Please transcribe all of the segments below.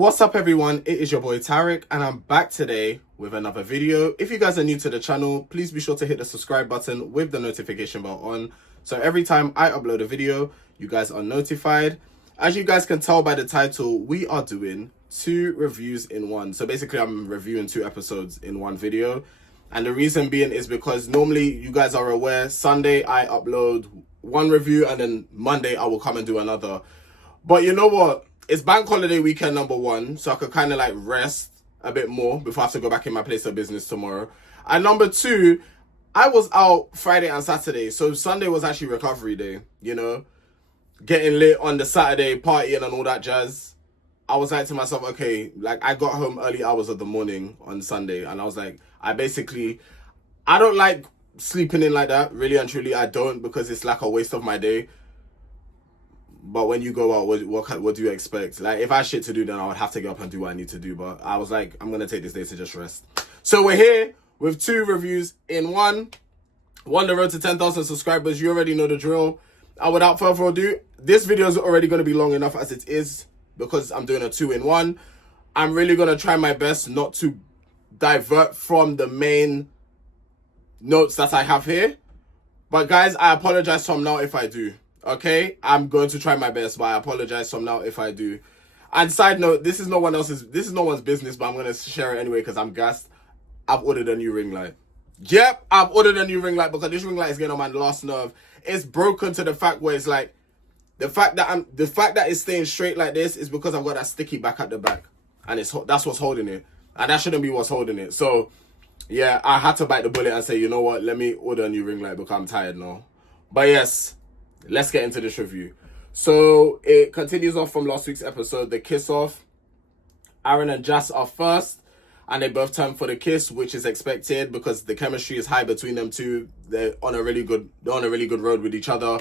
What's up everyone, it is your boy Tarek and I'm back today with another video. If you guys are new to the channel, please be sure to hit the subscribe button with the notification bell on, so every time I upload a video, you guys are notified. As you guys can tell by the title, we are doing 2 reviews in one. So basically I'm reviewing 2 episodes in one video. And the reason being is because normally, you guys are aware, Sunday I upload one review and then Monday I will come and do another. But you know what? It's bank holiday weekend number 1, so I could kind of like rest a bit more before I have to go back in my place of business tomorrow. And number 2, I was out Friday and Saturday, so Sunday was actually recovery day, you know, getting lit on the Saturday, partying and all that jazz. I was like to myself, okay, like I got home early hours of the morning on Sunday and I was like, I don't like sleeping in like that, really and truly. I don't, because it's like a waste of my day. But when you go out, what do you expect? Like, if I had shit to do, then I would have to get up and do what I need to do. But I was like, I'm going to take this day to just rest. So we're here with 2 reviews in one. The road to 10,000 subscribers. You already know the drill. And without further ado, this video is already going to be long enough as it is, because I'm doing a 2 in 1. I'm really going to try my best not to divert from the main notes that I have here. But guys, I apologize from now if I do. Okay, I'm going to try my best, but I apologize from now if I do. And side note, this is no one's business, but I'm going to share it anyway because I'm gassed. I've ordered a new ring light. Yep, I've ordered a new ring light because this ring light is getting on my last nerve. It's broken to the fact where it's like, the fact that it's staying straight like this is because I've got that sticky back at the back, and that's what's holding it, and that shouldn't be what's holding it. So yeah, I had to bite the bullet and say, you know what, let me order a new ring light because I'm tired now. But yes, let's get into this review. So it continues off from last week's episode, the kiss off. Aaron and Jas are first, and they both turn for the kiss, which is expected because the chemistry is high between them two. They're on a really good road with each other,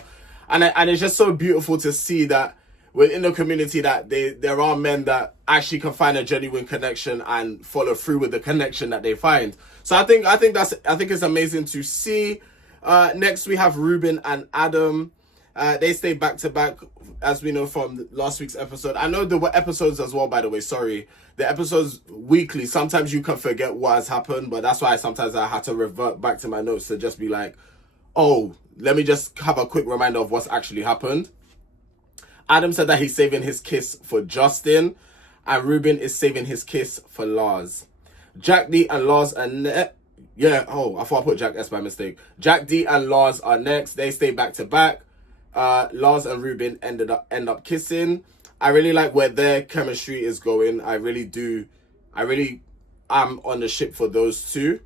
and it's just so beautiful to see that within the community that there are men that actually can find a genuine connection and follow through with the connection that they find. So I think it's amazing to see. Next we have Ruben and Adam. They stay back to back, as we know from last week's episode. I know there were episodes as well, by the way. Sorry, the episodes weekly. Sometimes you can forget what has happened, but that's why sometimes I had to revert back to my notes to just be like, oh, let me just have a quick reminder of what's actually happened. Adam said that he's saving his kiss for Justin, and Ruben is saving his kiss for Lars. Jack D and Lars are next. Yeah, oh, I thought I put Jack S by mistake. Jack D and Lars are next. They stay back to back. Lars and Ruben end up kissing. I really like where their chemistry is going. I really do. I really am on the ship for those two.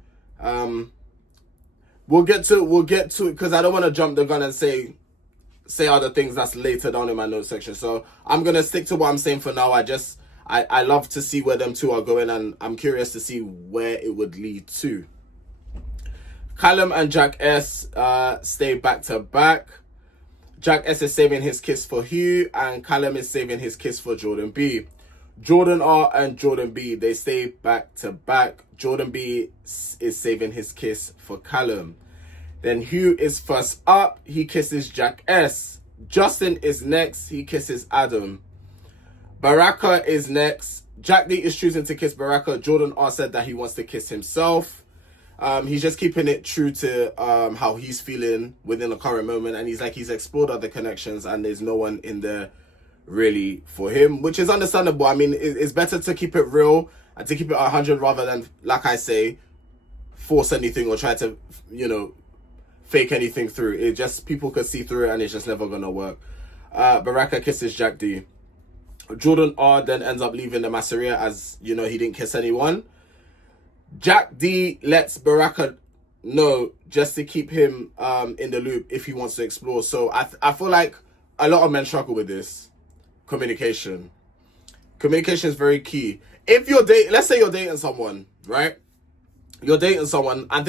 We'll get to it because I don't want to jump the gun and say other things that's later down in my notes section. So I'm gonna stick to what I'm saying for now. I love to see where them two are going, and I'm curious to see where it would lead to. Callum and Jack S stay back to back. Jack S is saving his kiss for Hugh, and Callum is saving his kiss for Jordan B. Jordan R and Jordan B, they stay back to back. Jordan B is saving his kiss for Callum. Then Hugh is first up. He kisses Jack S. Justin is next. He kisses Adam. Baraka is next. Jack D is choosing to kiss Baraka. Jordan R said that he wants to kiss himself. He's just keeping it true to how he's feeling within the current moment, and he's explored other connections and there's no one in there really for him, which is understandable. I mean, it's better to keep it real and to keep it 100 rather than, like I say, force anything or try to, you know, fake anything through. It just, people could see through it and it's just never gonna work. Baraka kisses Jack D. Jordan R then ends up leaving the masseria, as you know, he didn't kiss anyone. Jack D lets Baraka know just to keep him in the loop if he wants to explore. So I feel like a lot of men struggle with this. Communication is very key. If you're let's say you're dating someone, right? You're dating someone and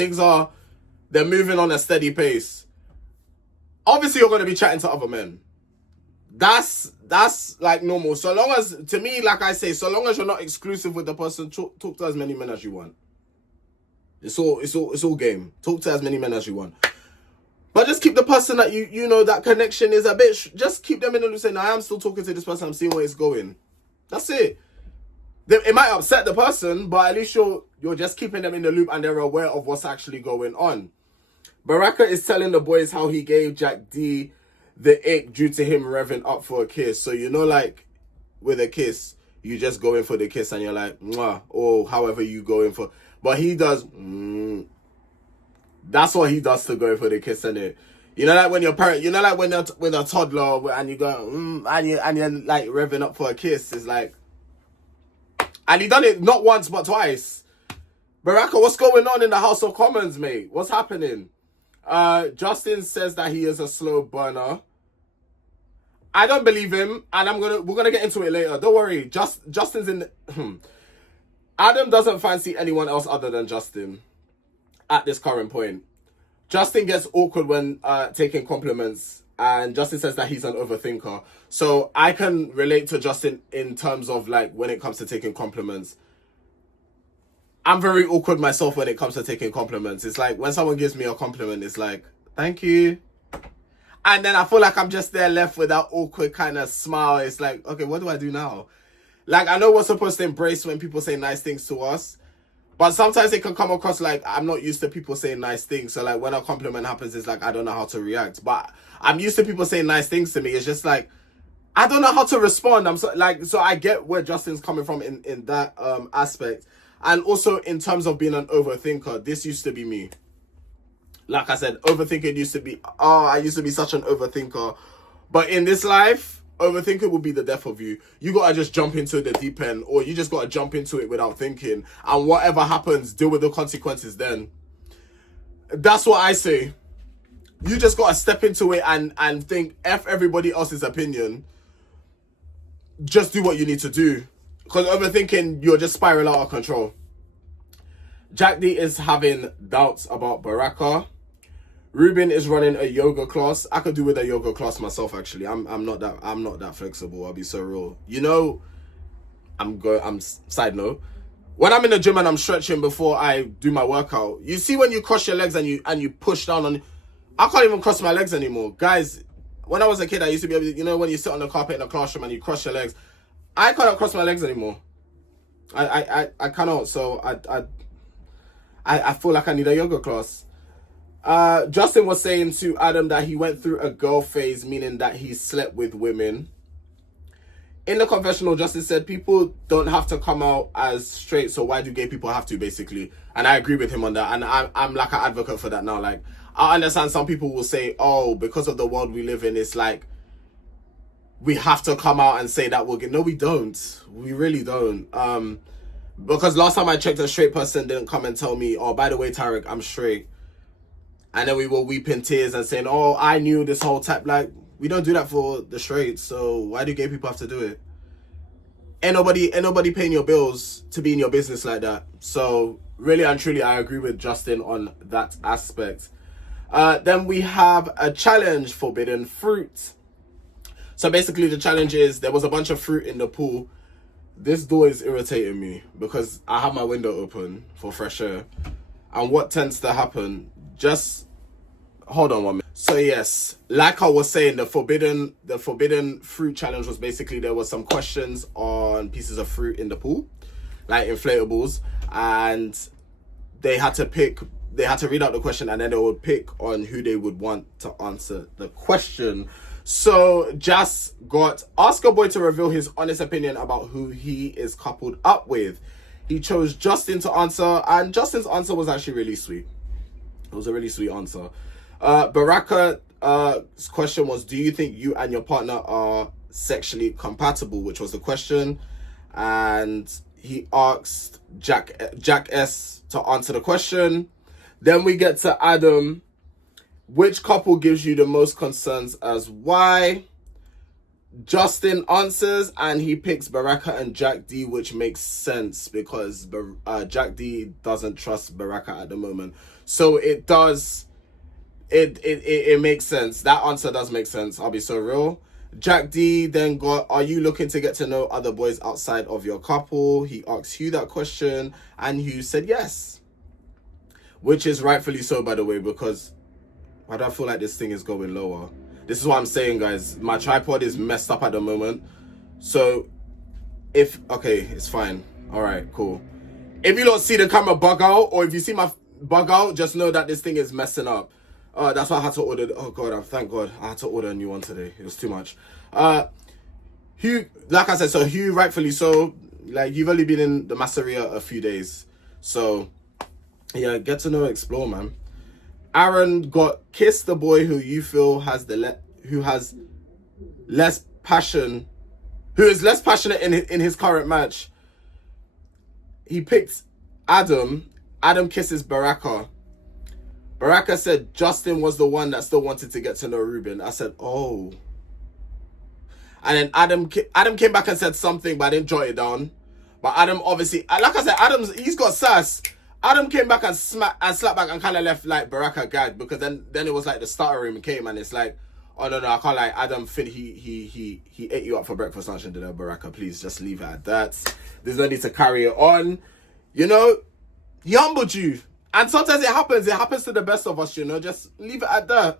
they're moving on a steady pace. Obviously you're going to be chatting to other men. That's like normal. So long as, to me, like I say, so long as you're not exclusive with the person, talk to as many men as you want. It's all game. Talk to as many men as you want. But just keep the person that you know that connection is a bit. Just keep them in the loop saying, I am still talking to this person. I'm seeing where it's going. That's it. It might upset the person, but at least you're just keeping them in the loop and they're aware of what's actually going on. Baraka is telling the boys how he gave Jack D the ick due to him revving up for a kiss. So, you know, like with a kiss, you just go in for the kiss and you're like, mwah, or however you go in for. But he does, that's what he does to go in for the kiss, isn't it? You know, like when your parent, you know, like when you're with a toddler and you go, and you're like revving up for a kiss. It's like, and he done it not once but twice. Baraka, what's going on in the House of Commons, mate? What's happening? Justin says that he is a slow burner. I don't believe him, and we're gonna get into it later. Don't worry. Justin's in. Adam doesn't fancy anyone else other than Justin at this current point. Justin gets awkward when taking compliments, and Justin says that he's an overthinker. So I can relate to Justin in terms of like when it comes to taking compliments. I'm very awkward myself when it comes to taking compliments. It's like when someone gives me a compliment, it's like, thank you. And then I feel like I'm just there left with that awkward kind of smile. It's like, okay, what do I do now? Like, I know we're supposed to embrace when people say nice things to us, but sometimes it can come across like I'm not used to people saying nice things. So like when a compliment happens, it's like, I don't know how to react. But I'm used to people saying nice things to me. It's just like, I don't know how to respond. So I get where Justin's coming from in that aspect. And also in terms of being an overthinker, this used to be me. Like I said, overthinking used to be, I used to be such an overthinker. But in this life, overthinking will be the death of you. You gotta just jump into the deep end, or you just gotta jump into it without thinking. And whatever happens, deal with the consequences then. That's what I say. You just gotta step into it and think, F everybody else's opinion. Just do what you need to do. Because overthinking, you'll just spiral out of control. Jack D is having doubts about Baraka. Ruben is running a yoga class. I could do with a yoga class myself, actually. I'm not that flexible. I'll be so real. You know, I'm side note. When I'm in the gym and I'm stretching before I do my workout, you see when you cross your legs and you push down on, I can't even cross my legs anymore. Guys, when I was a kid, I used to be able to, you know, when you sit on the carpet in the classroom and you cross your legs, I cannot cross my legs anymore. I cannot. So I feel like I need a yoga class. Justin was saying to Adam that he went through a girl phase, meaning that he slept with women. In the confessional, Justin said people don't have to come out as straight, so why do gay people have to, basically? And I agree with him on that, and I'm like an advocate for that now. Like, I understand some people will say, oh, because of the world we live in, it's like we have to come out and say that we're gay. No, we don't. We really don't. Because last time I checked, a straight person didn't come and tell me, oh, by the way, Tarek, I'm straight. And then we were weeping tears and saying, oh, I knew this whole time. Like, we don't do that for the straights, so why do gay people have to do it? Ain't nobody paying your bills to be in your business like that. So really and truly, I agree with Justin on that aspect. Then we have a challenge, forbidden fruit. So basically the challenge is there was a bunch of fruit in the pool. This door is irritating me because I have my window open for fresh air. And what tends to happen, just hold on 1 minute. So yes, like I was saying, the forbidden fruit challenge was basically there was some questions on pieces of fruit in the pool, like inflatables, and they had to read out the question and then they would pick on who they would want to answer the question. So Jas got ask a boy to reveal his honest opinion about who he is coupled up with. He chose Justin to answer, and Justin's answer was actually really sweet. It was a really sweet answer. Baraka's question was, do you think you and your partner are sexually compatible? Which was the question. And he asked Jack S to answer the question. Then we get to Adam. Which couple gives you the most concerns as why? Justin answers and he picks Baraka and Jack D, which makes sense because Jack D doesn't trust Baraka at the moment. So it does, it makes sense. That answer does make sense. I'll be so real. Jack D then got, are you looking to get to know other boys outside of your couple? He asked Hugh that question and Hugh said yes. Which is rightfully so, by the way, because I don't feel like this thing is going lower. This is what I'm saying, guys. My tripod is messed up at the moment. So, okay, it's fine. All right, cool. If you don't see the camera bug out, or if you see my bug out, just know that this thing is messing up. That's why I had to order. Oh God, thank God, I had to order a new one today. It was too much. Hugh, like I said, so Hugh, rightfully so. Like, you've only been in the Masseria a few days, so yeah, get to know, explore, man. Aaron got Kiss, the boy who you feel has who has less passion, who is less passionate in his current match. He picked Adam. Adam kisses Baraka. Baraka said Justin was the one that still wanted to get to know Ruben. I said, oh. And then Adam came back and said something, but I didn't jot it down. But Adam obviously, like I said, he's got sass. Adam came back and slapped back and kind of left like Baraka gagged, because then it was like the stuttering came, and it's like, oh no, I can't, like, Adam, he ate you up for breakfast, lunch and dinner. Baraka, please just leave it at that. There's no need to carry it on. You know, he humbled you. And sometimes it happens to the best of us, you know, just leave it at that.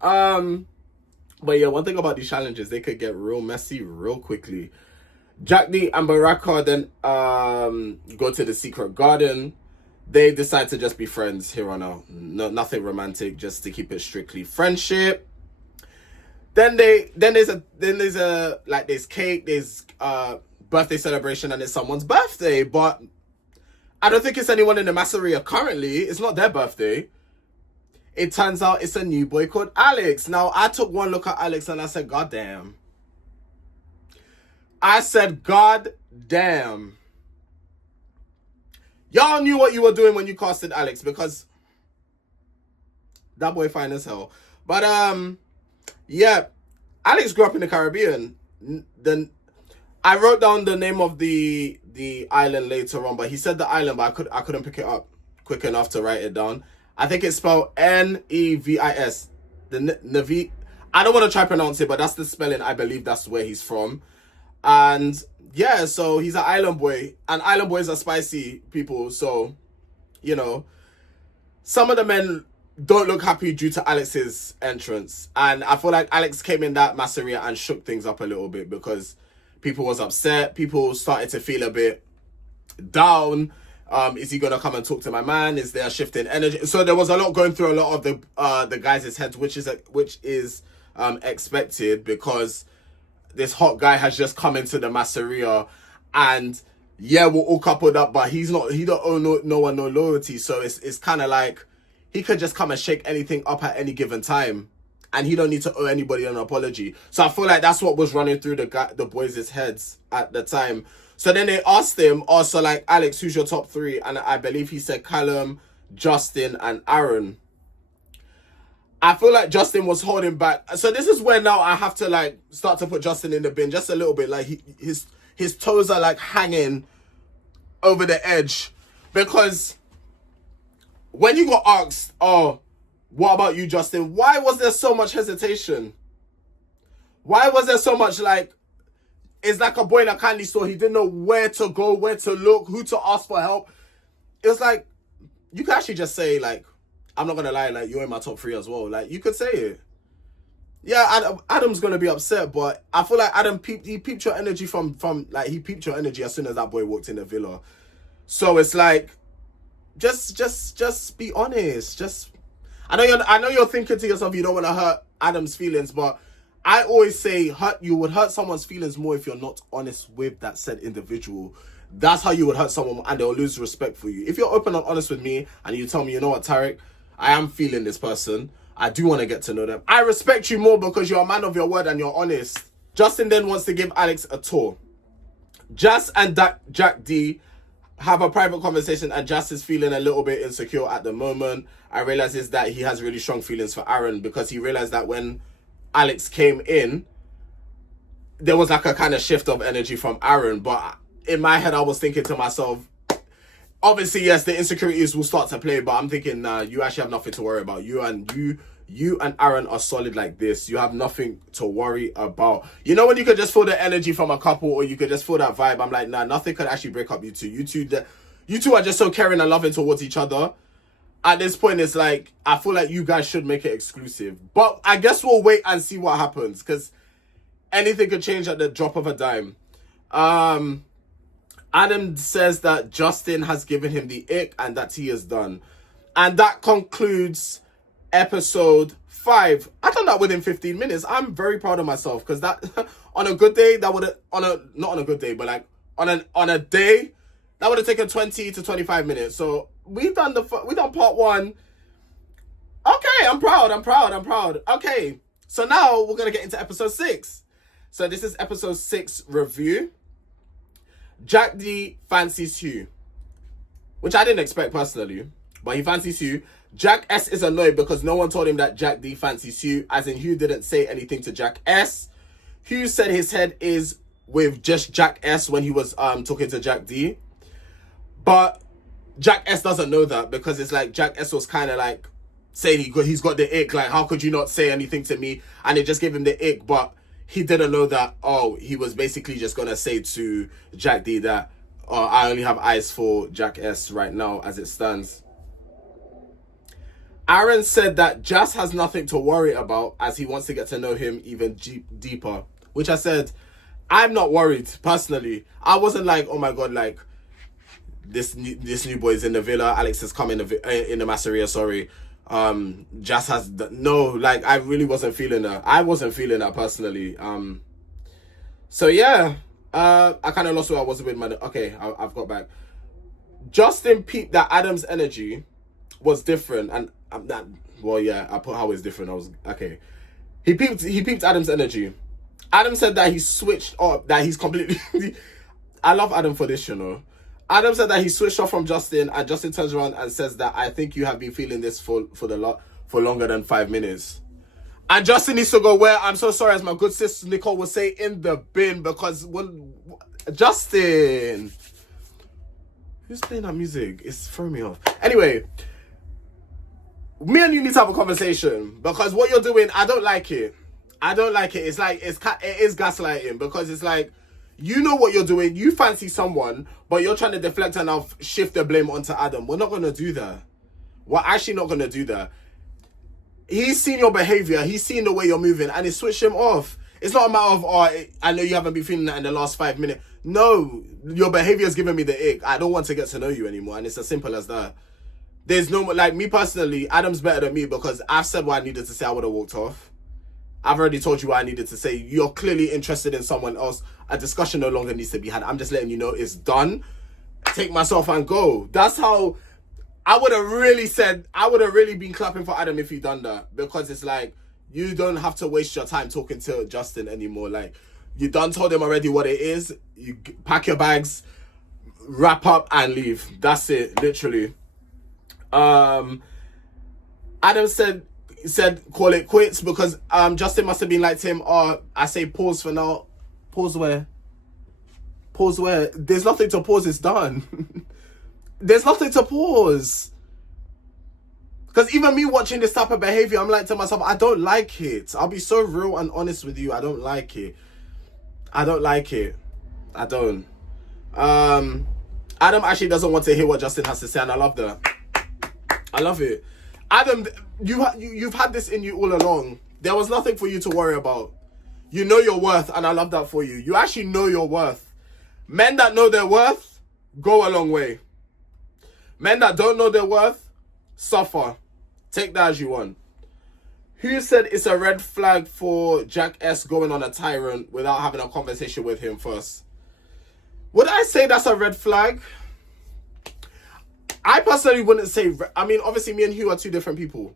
But yeah, one thing about these challenges, they could get real messy real quickly. Jack D and Baraka then go to the secret garden. They decide to just be friends here on out. No, nothing romantic, just to keep it strictly friendship. Then there's cake, there's birthday celebration, and it's someone's birthday, but I don't think it's anyone in the Masseria currently. It's not their birthday. It turns out it's a new boy called Alex. Now, I took one look at Alex and I said, God damn. I said, God damn. Y'all knew what you were doing when you casted Alex, because that boy fine as hell. But, yeah, Alex grew up in the Caribbean. Then I wrote down the name of the island later on, but he said the island, but I couldn't pick it up quick enough to write it down. I think it's spelled Nevis. The Nevis. I don't want to try pronounce it, but that's the spelling. I believe that's where he's from. And yeah, so he's an island boy, and island boys are spicy people. So, you know, some of the men don't look happy due to Alex's entrance, and I feel like Alex came in that Masseria and shook things up a little bit, because people was upset. People started to feel a bit down. Is he gonna come and talk to my man? Is there a shift in energy? So there was a lot going through a lot of the guys' heads, which is expected, because this hot guy has just come into the Masseria, and yeah, we're all coupled up, but he don't owe no one no loyalty. So it's kind of like he could just come and shake anything up at any given time, and he don't need to owe anybody an apology. So I feel like that's what was running through the boys' heads at the time. So then they asked him also, like, Alex, who's your top three? And I believe he said Callum, Justin, and Aaron. I feel like Justin was holding back. So this is where now I have to, like, start to put Justin in the bin just a little bit. Like, his toes are, like, hanging over the edge. Because when you got asked, oh, what about you, Justin? Why was there so much hesitation? Why was there so much, like, it's like a boy in a candy store. He didn't know where to go, where to look, who to ask for help. It was like, you could actually just say, like, I'm not going to lie, like, you're in my top three as well. Like, you could say it. Yeah, Adam's going to be upset, but I feel like Adam he peeped your energy he peeped your energy as soon as that boy walked in the villa. So it's like, just be honest. I know you're thinking to yourself, you don't want to hurt Adam's feelings, but I always say you would hurt someone's feelings more if you're not honest with that said individual. That's how you would hurt someone, and they'll lose respect for you. If you're open and honest with me and you tell me, you know what, Tarek, I am feeling this person. I do want to get to know them. I respect you more because you're a man of your word and you're honest. Justin then wants to give Alex a tour. Jas and Jack D have a private conversation, and Jas is feeling a little bit insecure at the moment. I realize is that he has really strong feelings for Aaron, because he realized that when Alex came in, there was like a kind of shift of energy from Aaron. But in my head, I was thinking to myself, obviously, yes, the insecurities will start to play, but I'm thinking, nah, you actually have nothing to worry about. You and Aaron are solid like this. You have nothing to worry about. You know when you could just feel the energy from a couple, or you could just feel that vibe? I'm like, nah, nothing could actually break up you two. You two are just so caring and loving towards each other. At this point, it's like, I feel like you guys should make it exclusive. But I guess we'll wait and see what happens, because anything could change at the drop of a dime. Adam says that Justin has given him the ick and that he is done. And that concludes episode 5. I done that within 15 minutes. I'm very proud of myself because that on a good day, that would have not on a good day, but like on a day, that would have taken 20 to 25 minutes. So we done part 1. Okay, I'm proud. Okay, so now we're gonna get into episode 6. So this is episode 6 review. Jack D fancies Hugh, which I didn't expect personally, but he fancies Hugh. Jack S is annoyed because no one told him that Jack D fancies Hugh, as in Hugh didn't say anything to Jack S. Hugh said his head is with just Jack S when he was talking to Jack D. But Jack S doesn't know that because it's like Jack S was kind of like saying he's got the ick, like how could you not say anything to me, and it just gave him the ick, but he didn't know that, he was basically just gonna say to Jack D that I only have eyes for Jack S right now as it stands. Aaron said that Jas has nothing to worry about as he wants to get to know him even deeper, which I said, I'm not worried personally. I wasn't like, oh my god, like this new boy is in the villa, Alex has come in the Masseria, sorry. Jas has no, like I really wasn't feeling that. I wasn't feeling that personally. So yeah, I kind of lost where I was with my. Okay, I've got back. Justin peeped that Adam's energy was different, and that. Well, yeah, I put how it's different. I was okay. He peeped Adam's energy. Adam said that he switched up. That he's completely. I love Adam for this, you know. Adam said that he switched off from Justin, and Justin turns around and says that I think you have been feeling this for longer than 5 minutes. And Justin needs to go where, I'm so sorry, as my good sister Nicole would say, in the bin, because when Justin, who's playing that music? It's throwing me off. Anyway, me and you need to have a conversation because what you're doing, I don't like it. It's like it is gaslighting because it's like, you know what you're doing. You fancy someone, but you're trying to deflect and now shift the blame onto Adam. We're not going to do that. We're actually not going to do that. He's seen your behavior. He's seen the way you're moving, and it switched him off. It's not a matter of, I know you haven't been feeling that in the last 5 minutes. No, your behavior is giving me the ick. I don't want to get to know you anymore, and it's as simple as that. There's no, like me personally, Adam's better than me because I've said what I needed to say. I would have walked off. I've already told you what I needed to say. You're clearly interested in someone else. A discussion no longer needs to be had. I'm just letting you know it's done. Take myself and go. That's how I would have really been clapping for Adam if he'd done that. Because it's like, you don't have to waste your time talking to Justin anymore. Like, you done told him already what it is. You pack your bags, wrap up and leave. That's it, literally. Adam said call it quits because Justin must have been like to him, I say pause for now. Pause where? There's nothing to pause, it's done. There's nothing to pause. Because even me watching this type of behavior, I'm like to myself, I don't like it. I'll be so real and honest with you. I don't like it. I don't. Adam actually doesn't want to hear what Justin has to say, and I love that. I love it. Adam, you've had this in you all along. There was nothing for you to worry about. You know your worth, and I love that for you. You actually know your worth. Men that know their worth go a long way. Men that don't know their worth suffer. Take that as you want. Who said it's a red flag for Jack S going on a tyrant without having a conversation with him first? Would I say that's a red flag? I personally wouldn't say. I mean, obviously, me and Hugh are two different people.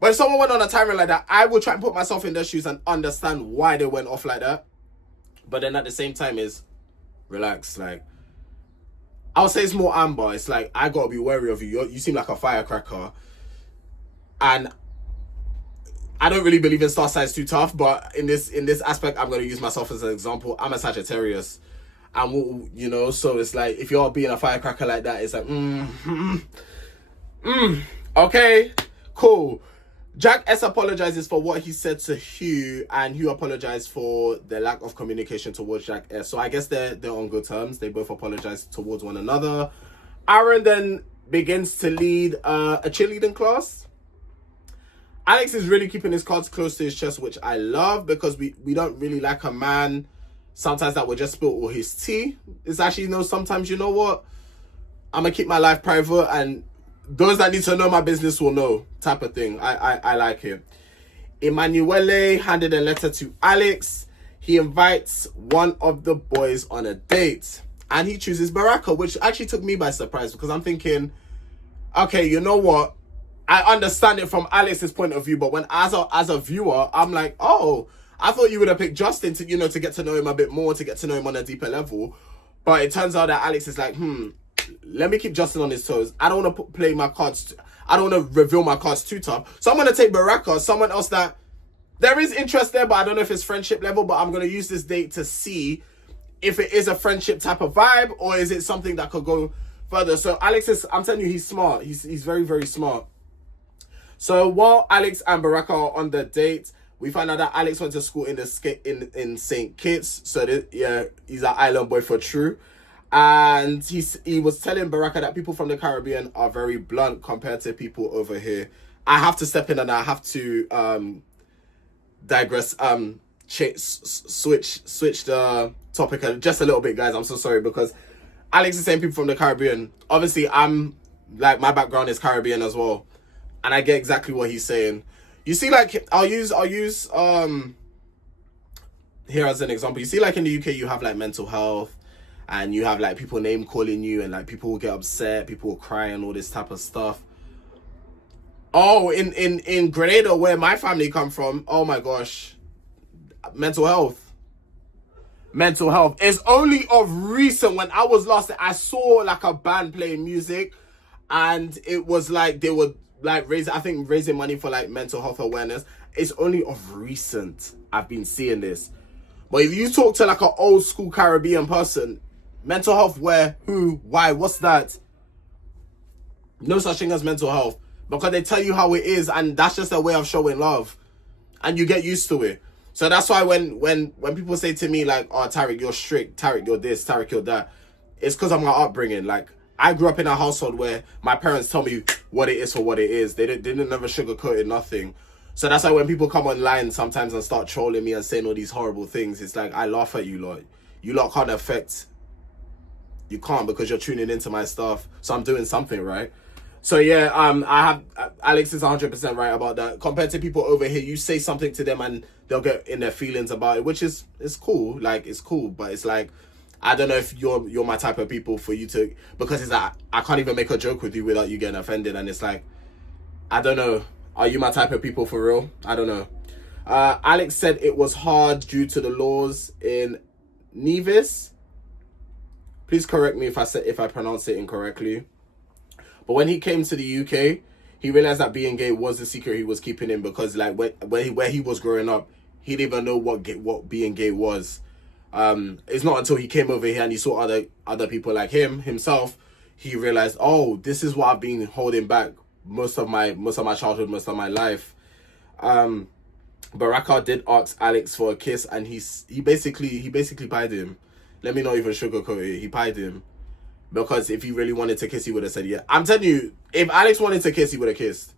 But if someone went on a tyrant like that, I would try and put myself in their shoes and understand why they went off like that. But then at the same time is, relax. Like, I would say it's more Amber. It's like, I gotta be wary of you. You seem like a firecracker. And I don't really believe in star signs too tough, but in this aspect, I'm gonna use myself as an example. I'm a Sagittarius. And, you know, so it's like, if you're being a firecracker like that, it's like, okay, cool. Jack S apologizes for what he said to Hugh, and Hugh apologized for the lack of communication towards Jack S. So I guess they're on good terms. They both apologize towards one another. Aaron then begins to lead a cheerleading class. Alex is really keeping his cards close to his chest, which I love, because we don't really like a man sometimes that would just spill all his tea. It's actually, sometimes, you know what? I'm going to keep my life private, and those that need to know my business will know, type of thing. I like it. Emanuele handed a letter to Alex. He invites one of the boys on a date, and he chooses Baraka, which actually took me by surprise, because I'm thinking, okay, you know what? I understand it from Alex's point of view, but when as a viewer, I'm like, oh, I thought you would have picked Justin to, to get to know him a bit more, to get to know him on a deeper level. But it turns out that Alex is like, let me keep Justin on his toes. I don't want to play my cards. I don't want to reveal my cards too tough. So I'm going to take Baraka, someone else that there is interest there, but I don't know if it's friendship level, but I'm going to use this date to see if it is a friendship type of vibe, or is it something that could go further. So Alex is, I'm telling you, he's smart. He's very, very smart. So while Alex and Baraka are on the date, we find out that Alex went to school in St. Kitts. So he's an island boy for true. And he was telling Baraka that people from the Caribbean are very blunt compared to people over here. I have to step in and I have to digress. Switch the topic just a little bit, guys. I'm so sorry, because Alex is saying people from the Caribbean. Obviously, I'm like, my background is Caribbean as well, and I get exactly what he's saying. You see, like, I'll use here as an example. You see, like, in the UK, you have like mental health, and you have like people name calling you, and like people will get upset, people will cry, and all this type of stuff. Oh, in Grenada, where my family come from, oh my gosh, mental health. It's only of recent, when I was last, I saw like a band playing music, and it was like they were like raising money for like mental health awareness. It's only of recent I've been seeing this. But if you talk to like an old school Caribbean person, mental health, where, who, why, what's that? No such thing as mental health, because they tell you how it is, and that's just a way of showing love, and you get used to it. So that's why when people say to me like, oh, Tariq, you're strict, Tariq, you're this, Tariq, you're that, it's because of my upbringing. Like, I grew up in a household where my parents tell me what it is for what it is. They didn't never sugarcoat it, nothing. So that's why when people come online sometimes and start trolling me and saying all these horrible things, it's like, I laugh at you lot. You lot can't affect. You can't, because you're tuning into my stuff. So I'm doing something right. So yeah, Alex is 100% right about that. Compared to people over here, you say something to them and they'll get in their feelings about it, which is, it's cool. Like, it's cool, but it's like, I don't know if you're my type of people for you to, because it's like, I can't even make a joke with you without you getting offended, and it's like, I don't know. Are you my type of people for real? I don't know. Alex said it was hard due to the laws in Nevis. Please correct me if I pronounce it incorrectly. But when he came to the UK, he realized that being gay was the secret he was keeping in, because like where he was growing up, he didn't even know what being gay was. It's not until he came over here and he saw other people like himself, he realized, oh, this is what I've been holding back most of my childhood, most of my life. Baraka did ask Alex for a kiss, and he basically pied him. Let me not even sugarcoat it. He pied him. Because if he really wanted to kiss, he would have said yeah. I'm telling you, if Alex wanted to kiss, he would have kissed.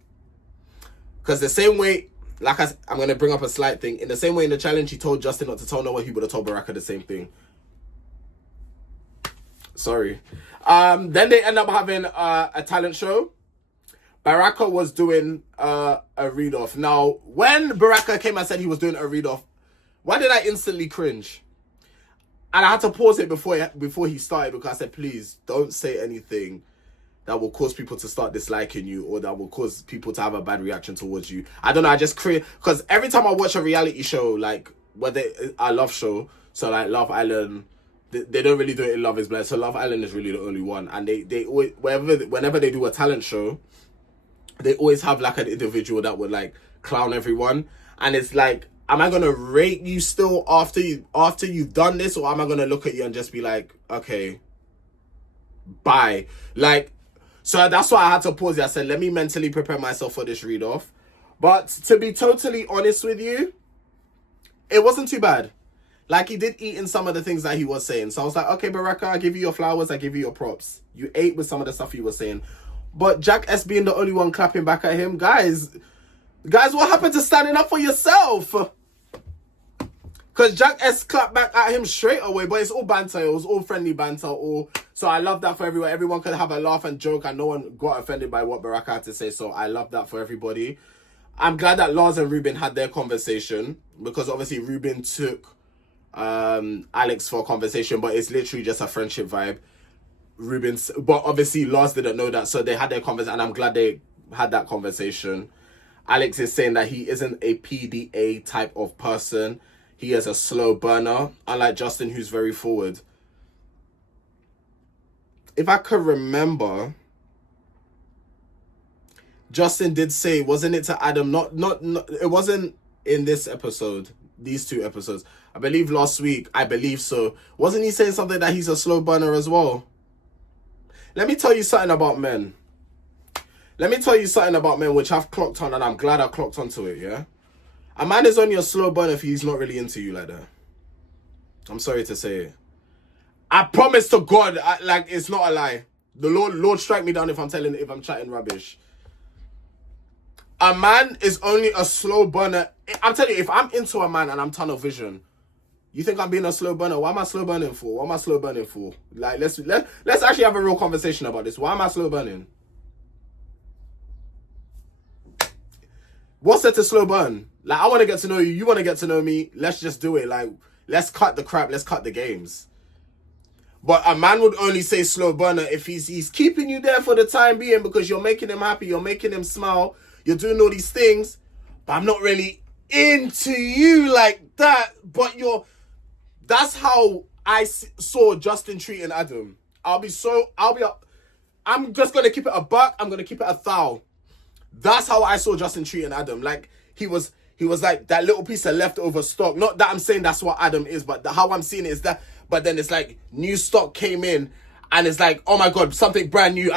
Because the same way, like I'm going to bring up a slight thing. In the same way in the challenge, he told Justin not to tell no one, he would have told Baraka the same thing. Sorry. Then they end up having a talent show. Baraka was doing a read-off. Now, when Baraka came and said he was doing a read-off, why did I instantly cringe? And I had to pause it before he started, because I said, please don't say anything that will cause people to start disliking you, or that will cause people to have a bad reaction towards you. I don't know, I just create, because every time I watch a reality show, like whether a love show, so like Love Island, they don't really do it in Love is Blind, so Love Island is really the only one. And they always, whenever they do a talent show, they always have like an individual that would like clown everyone. And it's like, am I going to rate you still after you've done this? Or am I going to look at you and just be like, okay, bye? Like, so that's why I had to pause it. I said, let me mentally prepare myself for this read off. But to be totally honest with you, it wasn't too bad. Like, he did eat in some of the things that he was saying. So I was like, okay, Baraka, I give you your flowers. I give you your props. You ate with some of the stuff he was saying. But Jack S being the only one clapping back at him, guys, what happened to standing up for yourself? Because Jack S clapped back at him straight away, but it's all banter. It was all friendly banter. So I love that for everyone. Everyone could have a laugh and joke, and no one got offended by what Baraka had to say. So I love that for everybody. I'm glad that Lars and Ruben had their conversation, because obviously Ruben took Alex for a conversation, but it's literally just a friendship vibe. But obviously Lars didn't know that, so they had their conversation, and I'm glad they had that conversation. Alex is saying that he isn't a PDA type of person. He is a slow burner, unlike Justin, who's very forward. If I could remember, Justin did say, wasn't it to Adam? Not. It wasn't in this episode. These 2 episodes, I believe last week. I believe so. Wasn't he saying something that he's a slow burner as well? Let me tell you something about men. Which I've clocked on, and I'm glad I clocked onto it. Yeah. A man is only a slow burner if he's not really into you like that. I'm sorry to say it. I promise to God, it's not a lie. The Lord strike me down if I'm chatting rubbish. A man is only a slow burner. I'm telling you, if I'm into a man and I'm tunnel vision, you think I'm being a slow burner? What am I slow burning for? Like, let's actually have a real conversation about this. Why am I slow burning? What's there to slow burn? Like, I want to get to know you. You want to get to know me. Let's just do it. Like, let's cut the crap. Let's cut the games. But a man would only say slow burner if he's keeping you there for the time being, because you're making him happy. You're making him smile. You're doing all these things. But I'm not really into you like that. But that's how I saw Justin treating Adam. I'm just going to keep it a buck. I'm going to keep it a thou. That's how I saw Justin treating Adam. Like, he was like that little piece of leftover stock. Not that I'm saying that's what Adam is, but how I'm seeing it is that. But then it's like new stock came in, and it's like, oh my God, something brand new.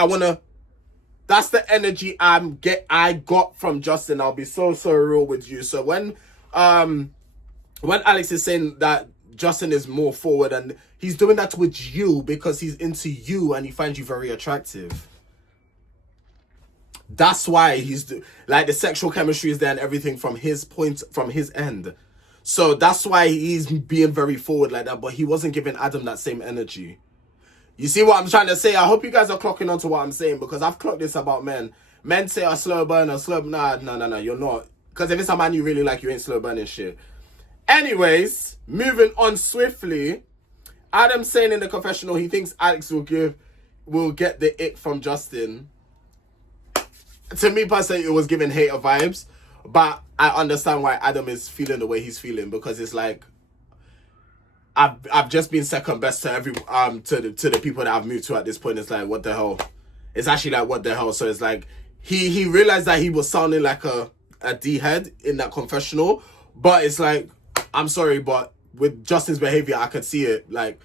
That's the energy I got from Justin. I'll be so real with you. So when Alex is saying that Justin is more forward, and he's doing that with you because he's into you and he finds you very attractive. That's why the sexual chemistry is there and everything from his end. So that's why he's being very forward like that, but he wasn't giving Adam that same energy. You see what I'm trying to say? I hope you guys are clocking onto what I'm saying, because I've clocked this about men. Men say a slow burner, no, you're not. Because if it's a man you really like, you ain't slow burning shit. Anyways, moving on swiftly. Adam saying in the confessional he thinks Alex will get the ick from Justin. To me personally, it was giving hater vibes, but I understand why Adam is feeling the way he's feeling, because it's like I've just been second best to to the people that I've moved to at this point. It's like, what the hell? It's actually like, what the hell? So it's like he realized that he was sounding like a D-head in that confessional, but it's like, I'm sorry, but with Justin's behavior, I could see it. Like,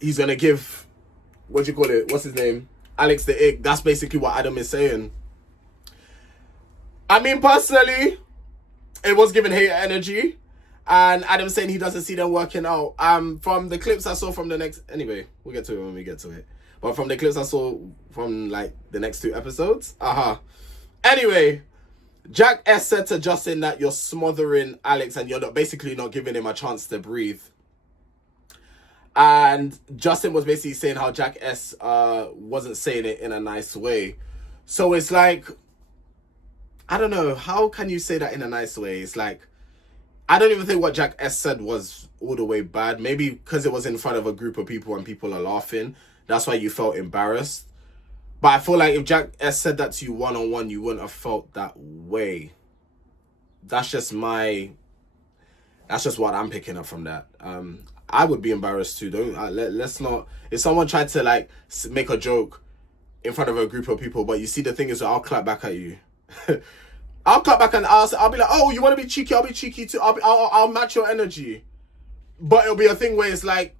he's gonna give, what's his name? Alex the ick. That's basically what Adam is saying. I mean, personally, it was giving hater energy, and Adam saying he doesn't see them working out. From the clips I saw from anyway, we'll get to it when we get to it. But from the clips I saw from like the next 2 episodes, Anyway, Jack S said to Justin that you're smothering Alex and you're basically not giving him a chance to breathe. And Justin was basically saying how Jack S wasn't saying it in a nice way. So it's like, I don't know, how can you say that in a nice way? It's like, I don't even think what Jack S said was all the way bad. Maybe because it was in front of a group of people and people are laughing, that's why you felt embarrassed. But I feel like if Jack S said that to you one-on-one, you wouldn't have felt that way. That's just what I'm picking up from that. I would be embarrassed too. Let's not. If someone tried to like make a joke in front of a group of people, but you see the thing is, I'll clap back at you. I'll clap back and I'll be like, oh, you want to be cheeky? I'll be cheeky too. I'll match your energy. But it'll be a thing where it's like,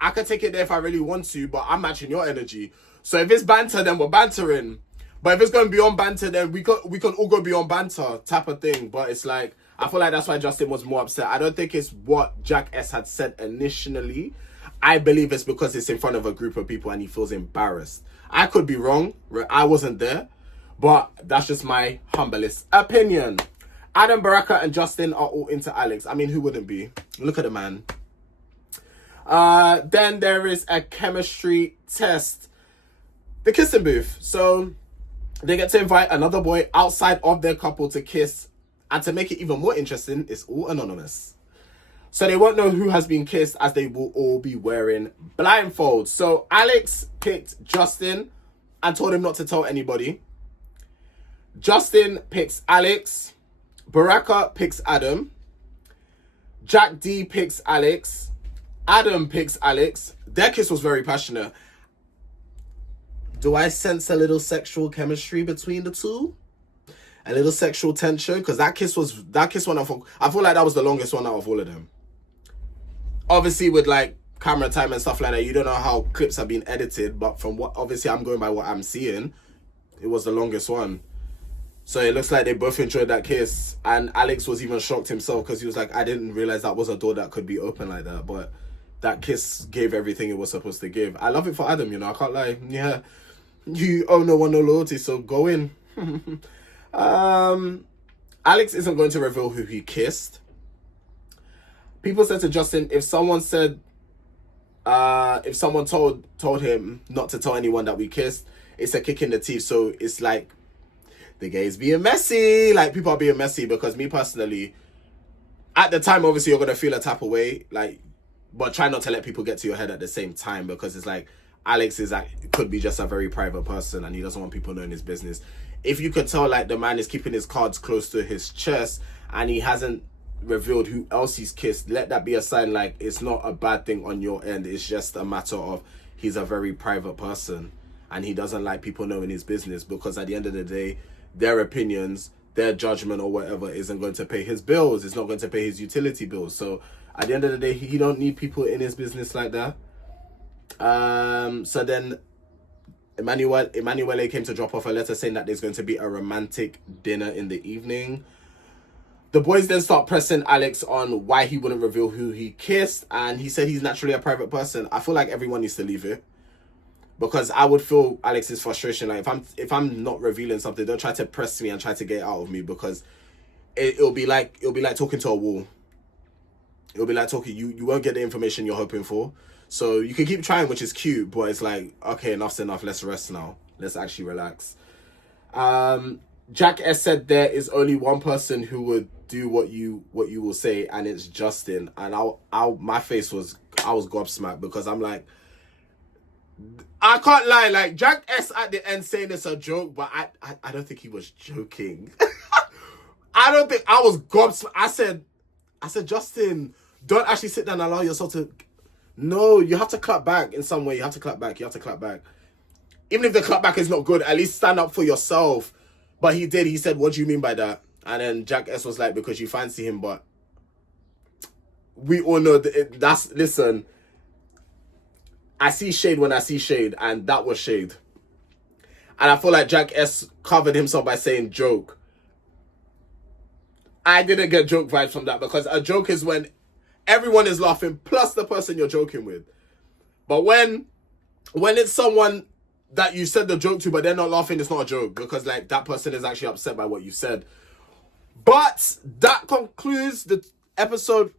I can take it there if I really want to, but I'm matching your energy. So if it's banter, then we're bantering. But if it's going beyond banter, then we can all go beyond banter type of thing. But it's like, I feel like that's why Justin was more upset. I don't think it's what Jack S had said initially. I believe it's because it's in front of a group of people and he feels embarrassed. I could be wrong. I wasn't there. But that's just my humblest opinion. Adam, Baraka, and Justin are all into Alex. I mean, who wouldn't be? Look at the man. Then there is a chemistry test. The kissing booth. So they get to invite another boy outside of their couple to kiss. And to make it even more interesting, it's all anonymous. So they won't know who has been kissed, as they will all be wearing blindfolds. So Alex picked Justin and told him not to tell anybody. Justin picks Alex. Baraka picks Adam. Jack D picks Alex. Adam picks Alex. Their kiss was very passionate. Do I sense a little sexual chemistry between the two? A little sexual tension? Because that kiss one, I feel like that was the longest one out of all of them. Obviously, with like camera time and stuff like that, you don't know how clips have been edited, but from what, obviously I'm going by what I'm seeing, it was the longest one. So it looks like they both enjoyed that kiss, and Alex was even shocked himself because he was like, I didn't realize that was a door that could be open like that, but that kiss gave everything it was supposed to give. I love it for Adam, you know, I can't lie. Yeah, you owe no one no loyalty, so go in. Alex isn't going to reveal who he kissed. People said to Justin, if someone told him not to tell anyone that we kissed, it's a kick in the teeth. So it's like the gays being messy. Like, people are being messy, because me personally, at the time, obviously you're gonna feel a type of way, like, but try not to let people get to your head at the same time, because it's like Alex could be just a very private person and he doesn't want people knowing his business. If you could tell, like, the man is keeping his cards close to his chest and he hasn't revealed who else he's kissed, let that be a sign, like, it's not a bad thing on your end. It's just a matter of he's a very private person and he doesn't like people knowing his business, because at the end of the day, their opinions, their judgment or whatever isn't going to pay his bills. It's not going to pay his utility bills. So at the end of the day, he don't need people in his business like that. So then Emanuele came to drop off a letter saying that there's going to be a romantic dinner in the evening. The boys then start pressing Alex on why he wouldn't reveal who he kissed, and he said he's naturally a private person. I feel like everyone needs to leave it, because I would feel Alex's frustration. Like, if I'm not revealing something, don't try to press me and try to get it out of me, because it'll be like talking to a wall. It'll be like talking, you won't get the information you're hoping for. So you can keep trying, which is cute, but it's like, okay, enough's enough. Let's rest now. Let's actually relax. Jack S said there is only one person who would do what you will say, and it's Justin. And my face was, I was gobsmacked, because I'm like, I can't lie, like, Jack S at the end saying it's a joke, but I don't think he was joking. I don't think, I was gobsmacked. I said, Justin, don't actually sit down and allow yourself to, no, you have to clap back in some way. You have to clap back. Even if the clap back is not good, at least stand up for yourself. But he did. He said, what do you mean by that? And then Jack S was like, because you fancy him, but we all know that listen, I see shade when I see shade, and that was shade. And I feel like Jack S covered himself by saying joke. I didn't get joke vibes from that, because a joke is when everyone is laughing, plus the person you're joking with. But when it's someone that you said the joke to, but they're not laughing, it's not a joke, because, like, that person is actually upset by what you said. But that concludes the episode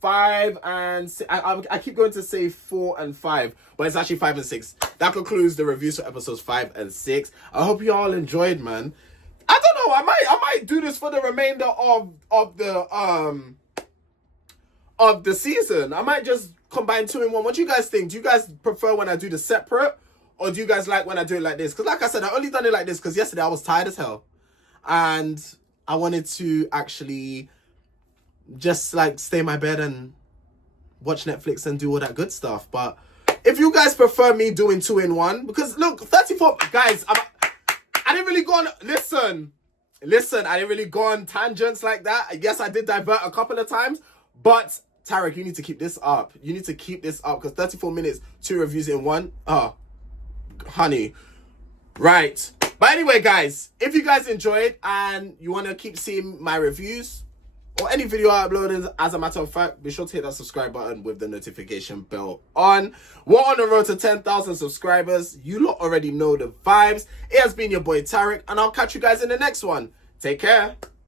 5 and 6. I keep going to say 4 and 5, but it's actually 5 and 6. That concludes the reviews for episodes 5 and 6. I hope you all enjoyed, man. I don't know. I might do this for the remainder of the season. I might just combine 2 in 1. What do you guys think? Do you guys prefer when I do the separate, or do you guys like when I do it like this? Because, like I said, I only done it like this because yesterday I was tired as hell, and I wanted to actually just, like, stay in my bed and watch Netflix and do all that good stuff. But if you guys prefer me doing 2 in 1, because look, 34 guys, I didn't really go on. Listen, I didn't really go on tangents like that. Yes, I did divert a couple of times, but Tarek, you need to keep this up. You need to keep this up, because 34 minutes, 2 reviews in 1. Oh, honey. Right. But anyway, guys, if you guys enjoyed and you want to keep seeing my reviews or any video I upload, as a matter of fact, be sure to hit that subscribe button with the notification bell on. We're on the road to 10,000 subscribers. You lot already know the vibes. It has been your boy Tarek, and I'll catch you guys in the next one. Take care.